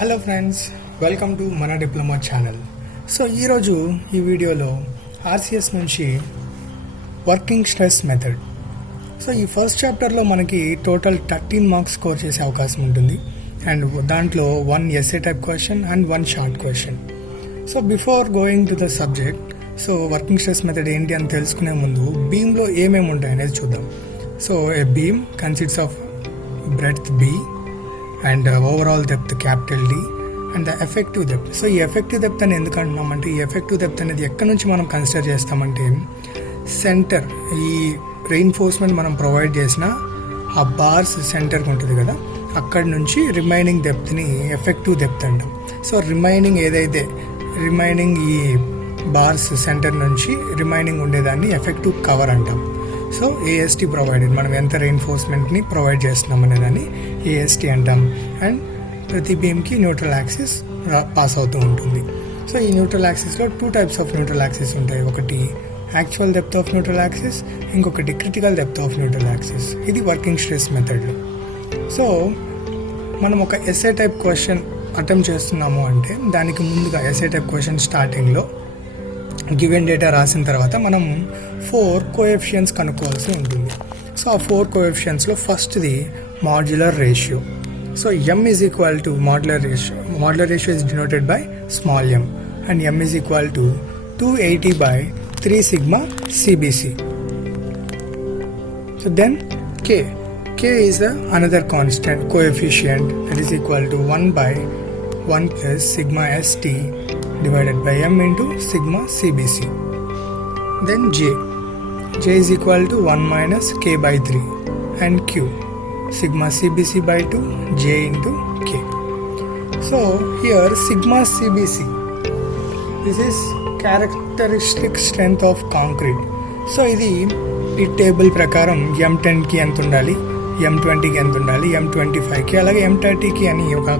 Hello friends, welcome to మన diploma channel. So ఈరోజు ఈ వీడియోలో ఆర్సిఎస్ నుంచి వర్కింగ్ స్ట్రెస్ మెథడ్. సో ఈ ఫస్ట్ చాప్టర్లో మనకి టోటల్ 13 మార్క్స్ స్కోర్ చేసే అవకాశం ఉంటుంది. అండ్ దాంట్లో 1 SA type question and 1 short question. So before going to the subject, so working stress method ఏంటి అని తెలుసుకునే ముందు బీమ్లో ఏమేమి ఉంటాయి అనేది చూద్దాం. So a beam consists of breadth B and overall depth capital D and the effective depth. So ఈ ఎఫెక్టివ్ డెప్త్ అని ఎందుకు అంటున్నామంటే, ఈ ఎఫెక్టివ్ డెప్త్ అనేది ఎక్కడి నుంచి మనం కన్సిడర్ చేస్తామంటే, సెంటర్ ఈ రెయిన్ఫోర్స్మెంట్ మనం ప్రొవైడ్ చేసిన ఆ బార్స్ సెంటర్కి ఉంటుంది కదా, అక్కడి నుంచి రిమైనింగ్ డెప్త్ని ఎఫెక్టివ్ డెప్త్ అంటాం. సో రిమైనింగ్ ఈ బార్స్ సెంటర్ నుంచి రిమైనింగ్ ఉండేదాన్ని ఎఫెక్టివ్ కవర్ అంటాం. సో ఏఎస్టీ ప్రొవైడెడ్, మనం ఎంత రెయిన్ఫోర్స్మెంట్ని ప్రొవైడ్ చేస్తున్నాం అనేదాన్ని ఏఎస్టీ అంటాం. అండ్ ప్రతి బీమ్కి న్యూట్రల్ యాక్సిస్ పాస్ అవుతూ ఉంటుంది. సో ఈ న్యూట్రల్ యాక్సిస్లో 2 టైప్స్ ఆఫ్ న్యూట్రల్ యాక్సిస్ ఉంటాయి. ఒకటి actual depth of neutral axis, ఇంకొకటి critical depth of neutral axis. ఇది వర్కింగ్ స్ట్రెస్ మెథడ్లో. సో మనం ఒక ఎస్ఏ టైప్ క్వశ్చన్ అటెంప్ట్ చేస్తున్నాము అంటే, దానికి ముందుగా ఎస్ఏ టైప్ క్వశ్చన్ స్టార్టింగ్లో గివెన్ డేటా రాసిన తర్వాత మనం 4 కోఎఫిషియన్స్ కనుక్కోవాల్సి ఉంటుంది. సో ఆ 4 కోఎఫిషియన్స్లో ఫస్ట్ది modular ratio. So m is equal to modular ratio. Modular ratio is denoted by small m and m is equal to 280 by 3 sigma CBC. So then k is another constant coefficient that is equal to 1 by 1 plus sigma st divided by m into sigma CBC. Then j is equal to 1 minus k by 3 and q sigma CBC by 2 j into k. So here sigma CBC, this is characteristic strength of concrete. So ఇది ఈ table ప్రకారం M10కి ఎంత ఉండాలి, M20కి ఎంత ఉండాలి, M25కి అలాగే M30కి అని ఒక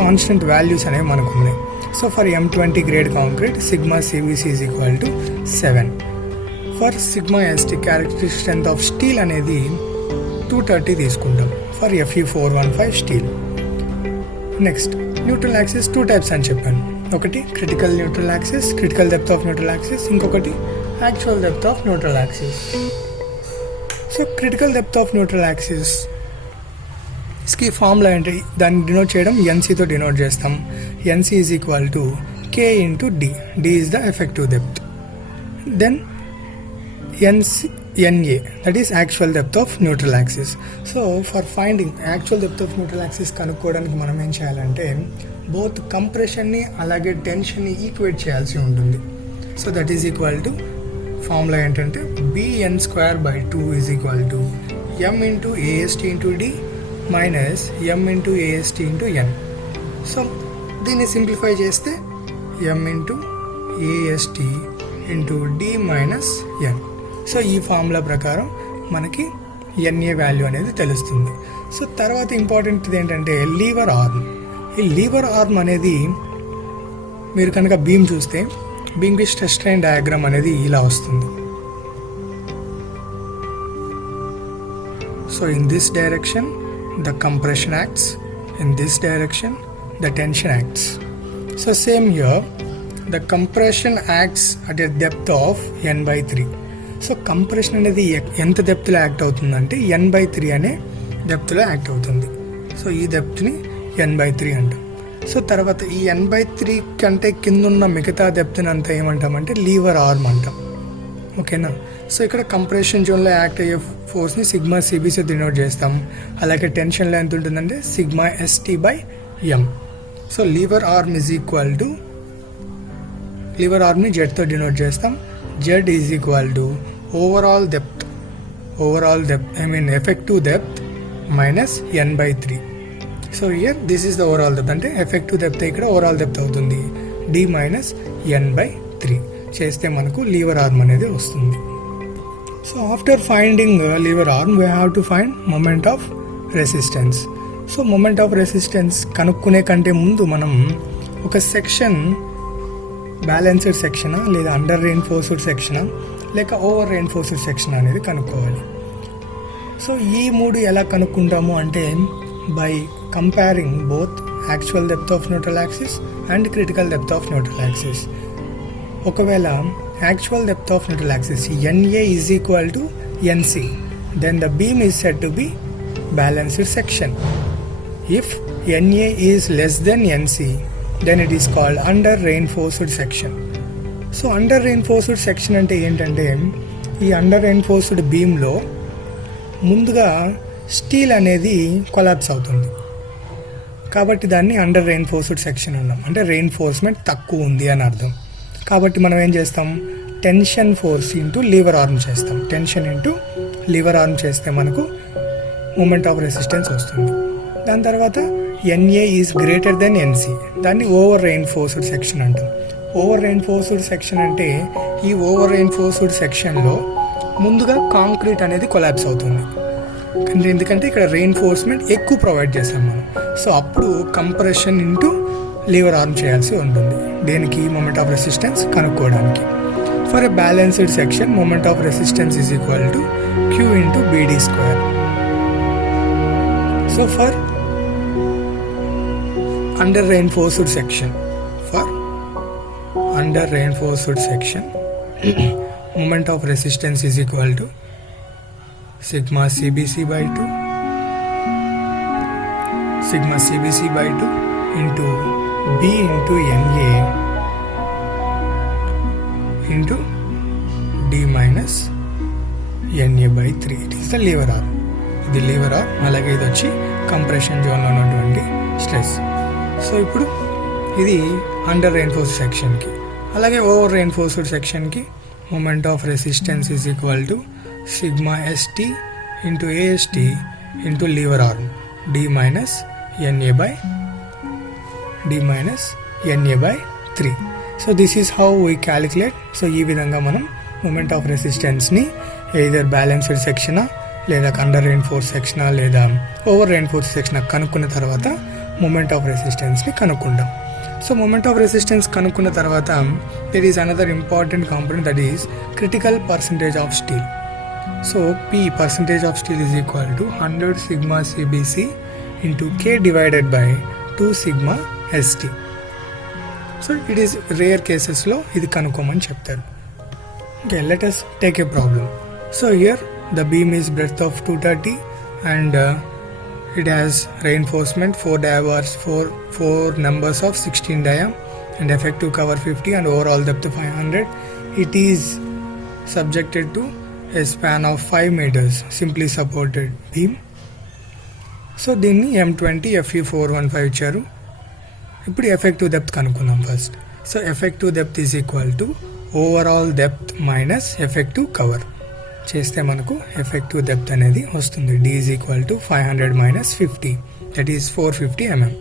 కాన్స్టెంట్ వాల్యూస్ అనేవి మనకు ఉన్నాయి. So for M20 grade concrete sigma CBC is equal to 7. For sigma ST characteristic strength of steel అనేది 230 తీసుకుంటాం for Fe415 steel. Next neutral axis 2 types అని చెప్పాను. ఒకటి critical neutral axis, critical depth of neutral axis, ఇంకొకటి actual depth of neutral axis. So critical depth of neutral యాక్సిస్కి formula ఏంటి, దాన్ని denote చేయడం ఎన్సీతో డినోట్ చేస్తాం. NC is equal to K into D. D is the effective depth. Then NA, that is actual depth of neutral axis. So for finding actual depth of neutral axis కనుక్కోవడానికి మనం ఏం చేయాలంటే, both కంప్రెషన్ని అలాగే టెన్షన్ని equate చేయాల్సి ఉంటుంది. So that is equal to formula ఏంటంటే bn²/2 is equal to m into AST into D minus m into AST into n. So దీన్ని simplify చేస్తే m into AST into D minus n. So ఈ formula ప్రకారం మనకి NA value అనేది తెలుస్తుంది. So తర్వాత important ఏంటంటే లీవర్ ఆర్మ్. ఈ లీవర్ ఆర్మ్ అనేది మీరు కనుక బీమ్ చూస్తే, బీమ్కి స్ట్రెస్ స్ట్రెయిన్ డయాగ్రామ్ అనేది ఇలా వస్తుంది. So in this direction the compression acts, in this direction the tension acts. So same here the compression acts at a depth of n/3. So compression అనేది ఎంత డెప్త్లో act అవుతుందంటే n/3 అనే డెప్త్లో act అవుతుంది. So ఈ డెప్త్ని n/3 అంటాం. So తర్వాత ఈ n/3 కంటే కింద ఉన్న మిగతా డెప్త్ని అంతా ఏమంటామంటే లీవర్ ఆర్మ్ అంటాం. ఓకేనా. సో ఇక్కడ కంప్రెషన్ జోన్లో యాక్ట్ అయ్యే ఫోర్స్ని సిగ్మా CBC డినోట్ చేస్తాం. అలాగే టెన్షన్లో ఎంత ఉంటుందంటే sigma ST/m. So lever arm is equal to, lever ఆర్మ్ని జెడ్తో డినోట్ చేస్తాం. Z is equal to overall depth, effective depth minus n/3. So here this is the overall depth, అంటే effective depth ఇక్కడ overall depth అవుతుంది, D minus n/3 చేస్తే మనకు Lever arm అనేది వస్తుంది. So after finding lever arm we have to find moment of resistance. So moment of resistance కనుక్కునే కంటే ముందు మనం ఒక సెక్షన్ బ్యాలెన్స్డ్ సెక్షనా లేదా అండర్ రెయిన్ఫోర్స్డ్ సెక్షనా లేక ఓవర్ రెయిన్ఫోర్స్డ్ సెక్షన్ అనేది కనుక్కోవాలి. సో ఈ 3 ఎలా కనుక్కుంటాము అంటే, by comparing both actual depth of neutral axis and critical depth of neutral axis. ఒకవేళ actual depth of neutral axis NA is equal to NC, then the beam is said to be balanced section. If NA is less then NC, then it is called under reinforced section. So under reinforced section అంటే ఏంటంటే, ఈ under reinforced బీమ్లో ముందుగా steel అనేది collapse అవుతుంది, కాబట్టి దాన్ని under reinforced section అన్నాం. అంటే రెయిన్ఫోర్స్మెంట్ తక్కువ ఉంది అని అర్థం. కాబట్టి మనం ఏం చేస్తాం, tension force into lever arm చేస్తాం. టెన్షన్ ఇంటూ లీవర్ ఆర్మ్ చేస్తే మనకు మూమెంట్ ఆఫ్ రెసిస్టెన్స్ వస్తుంది. దాని తర్వాత NA is greater then NC, దాన్ని ఓవర్ రెయిన్ఫోర్స్డ్ సెక్షన్ అంటాం. ఓవర్ రెయిన్ఫోర్స్డ్ సెక్షన్ అంటే ఈ ఓవర్ రెయిన్ఫోర్స్డ్ సెక్షన్లో ముందుగా కాంక్రీట్ అనేది కొలాప్స్ అవుతుంది. ఎందుకంటే ఇక్కడ రెయిన్ఫోర్స్మెంట్ ఎక్కువ ప్రొవైడ్ చేస్తాం మనం. సో అప్పుడు కంప్రెషన్ ఇంటూ లీవర్ ఆర్మ్ చేయాల్సి ఉంటుంది. దేనికి, మూమెంట్ ఆఫ్ రెసిస్టెన్స్ కనుక్కోవడానికి. For a balanced section moment of resistance is equal to Q into BD square. So for under reinforced section, under reinforced section moment of resistance is equal to sigma CBC by 2 into B into NA into D minus NA by 3. It is the lever arm. ఇది Lever arm, అలాగే ఇది వచ్చి compression జోన్లో ఉన్నటువంటి stress. So ఇప్పుడు ఇది under reinforced సెక్షన్కి. అలాగే ఓవర్ రెయిన్ఫోర్స్డ్ సెక్షన్కి moment of resistance is equal to sigma ST into AST into lever arm D minus NA by 3. So this is how we calculate. So ఈ విధంగా మనం మూమెంట్ ఆఫ్ రెసిస్టెన్స్ని either balanced సెక్షనా లేదా under reinforce సెక్షనా లేదా over reinforce సెక్షనా కనుక్కున్న తర్వాత మూమెంట్ ఆఫ్ రెసిస్టెన్స్ని కనుక్కుంటాం. సో మూమెంట్ ఆఫ్ రెసిస్టెన్స్ కనుక్కున్న తర్వాత there is another important component, that is critical percentage of steel. So P percentage of steel is equal to 100 sigma CBC into K divided by 2 sigma ST. So it is rare కేసెస్లో ఇది కనుక్కోమని చెప్తారు. Okay, let us take a problem. So here the beam is breadth of 230 and it has reinforcement 4 dia bars, 4 numbers of 16 dia and effective cover 50 and overall depth 500. It is subjected to a span of 5 meters simply supported beam. So దీన్ని M20 Fe415 ఇచ్చారు. ఇప్పుడు effective depth కనుక్కుందాం first. So effective depth is equal to overall depth minus effective cover చేస్తే మనకు effective depth అనేది వస్తుంది. D is equal to 500 minus 50, that is 450 mm.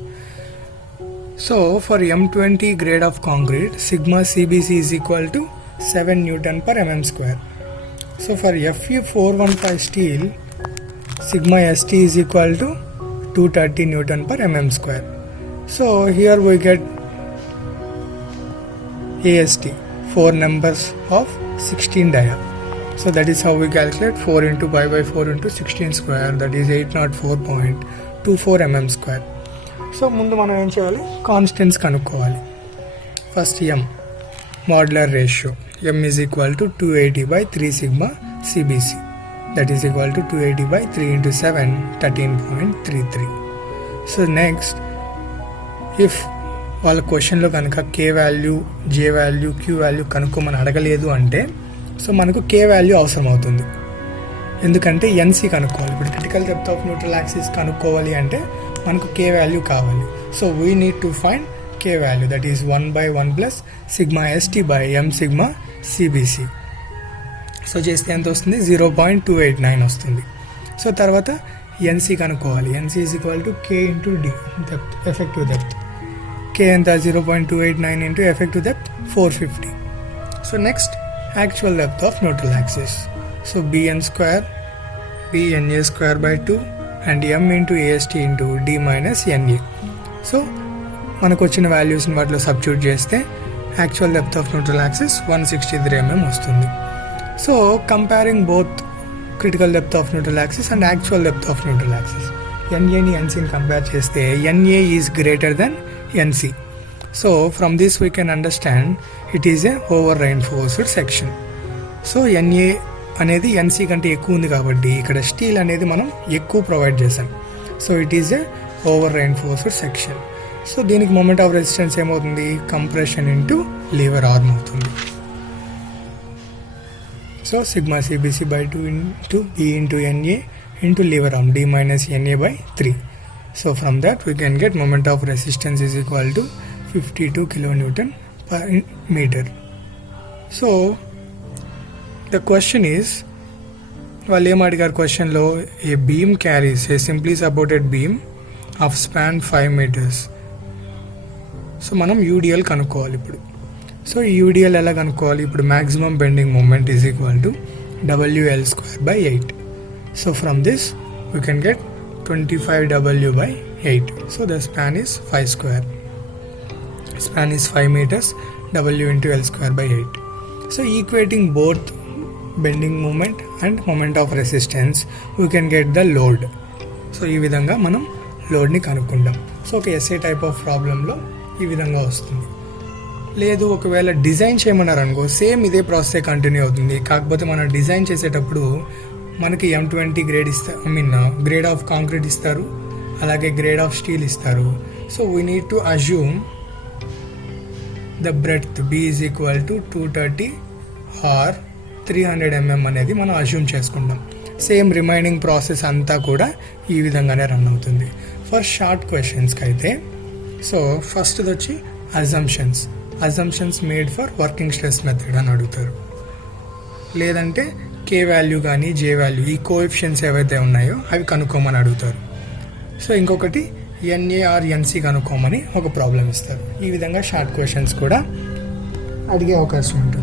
So for M20 grade of concrete sigma CBC is equal to 7 Nm/mm². So for Fe415 steel sigma ST is equal to 230 Nm/mm². So here we get AST 4 numbers of 16 dia. So that is how we calculate 4 into pi by 4 into 16 square, that is 804.24 mm². So ముందు మనం ఏం చేయాలి, constants కనుక్కోవాలి. First M modular ratio M is equal to 280 by 3 sigma CBC, that is equal to 280 by 3 into 7, 13.33. So next if వాళ్ళ క్వశ్చన్లో కనుక K value, J value, Q value కనుక్కోమని అడగలేదు అంటే సో మనకు K వాల్యూ అవసరం అవుతుంది. ఎందుకంటే NC కనుక్కోవాలి. ఇప్పుడు critical depth of neutral axis కనుక్కోవాలి అంటే మనకు K వాల్యూ కావాలి. So we need to find K value, that is 1/1 plus sigma ST by M sigma CBC. So చేస్తే ఎంత వస్తుంది, 0.289 వస్తుంది. సో తర్వాత NC కనుక్కోవాలి. NC is equal to K into D depth, effective depth. K ఎంత 0.289 into effective depth 450. So next actual depth of neutral axis. So BN square BNA square by 2 and M into AST into D minus NA. So మనకు వచ్చిన వాల్యూస్ని వాటిలో substitute చేస్తే actual depth of neutral axis 163 mm వస్తుంది. So comparing both critical depth of neutral axis and actual depth of neutral axis, ఎన్ఏని ఎన్సీని compare చేస్తే NA is greater than NC. So from this we can understand it is a over reinforced section. So NA అనేది NC కంటే ఎక్కువ ఉంది కాబట్టి ఇక్కడ steel అనేది మనం ఎక్కువ ప్రొవైడ్ చేసాం. So it is a over reinforced section. So దీనికి మూమెంట్ ఆఫ్ రెసిస్టెన్స్ ఏమవుతుంది, కంప్రెషన్ ఇంటూ లీవర్ ఆర్మ్ అవుతుంది. So sigma CBC by 2 into ఈ into NA into lever arm d minus NA by 3. So from that we can get moment of resistance is equal to 52 kilonewton per meter. So the question is, వాళ్ళు ఏం అడిగారు క్వశ్చన్లో, a beam carries a simply supported beam of span 5 meters. So మనం UDL కనుక్కోవాలి ఇప్పుడు. So UDL ఎలా కనుక్కోవాలి, ఇప్పుడు maximum bending moment is equal to WL²/8. So from this we can get 25W/8. So the span is 5 square. Span is 5 meters, W into L²/8. So equating both bending moment and moment of resistance, we can get the load. So ఈ విధంగా మనం లోడ్ని కనుక్కుంటాం. So ఒక SA type of ప్రాబ్లంలో ఈ విధంగా వస్తుంది. లేదు ఒకవేళ డిజైన్ చేయమన్నారు అనుకో, సేమ్ ఇదే ప్రాసెస్ కంటిన్యూ అవుతుంది. కాకపోతే మనం డిజైన్ చేసేటప్పుడు మనకి M20 grade grade of concrete ఇస్తారు, అలాగే గ్రేడ్ ఆఫ్ స్టీల్ ఇస్తారు. So we need to assume the breadth B is equal to 230 or 300 mm అనేది మనం అజ్యూమ్ చేసుకుంటాం. సేమ్ రిమైనింగ్ ప్రాసెస్ అంతా కూడా ఈ విధంగానే రన్ అవుతుంది. ఫర్ షార్ట్ క్వశ్చన్స్కి అయితే సో ఫస్ట్ వచ్చి assumptions made for working stress method అని అడుగుతారు. లేదంటే కే వాల్యూ కానీ జే వాల్యూ ఈ కోఎఫిషియన్స్ ఏవైతే ఉన్నాయో అవి కనుక్కోమని అడుగుతారు. సో ఇంకొకటి ఎన్ఏ ఆర్ ఎన్సీ కనుక్కోమని ఒక ప్రాబ్లం ఇస్తారు. ఈ విధంగా షార్ట్ క్వశ్చన్స్ కూడా అడిగే అవకాశం ఉంటుంది.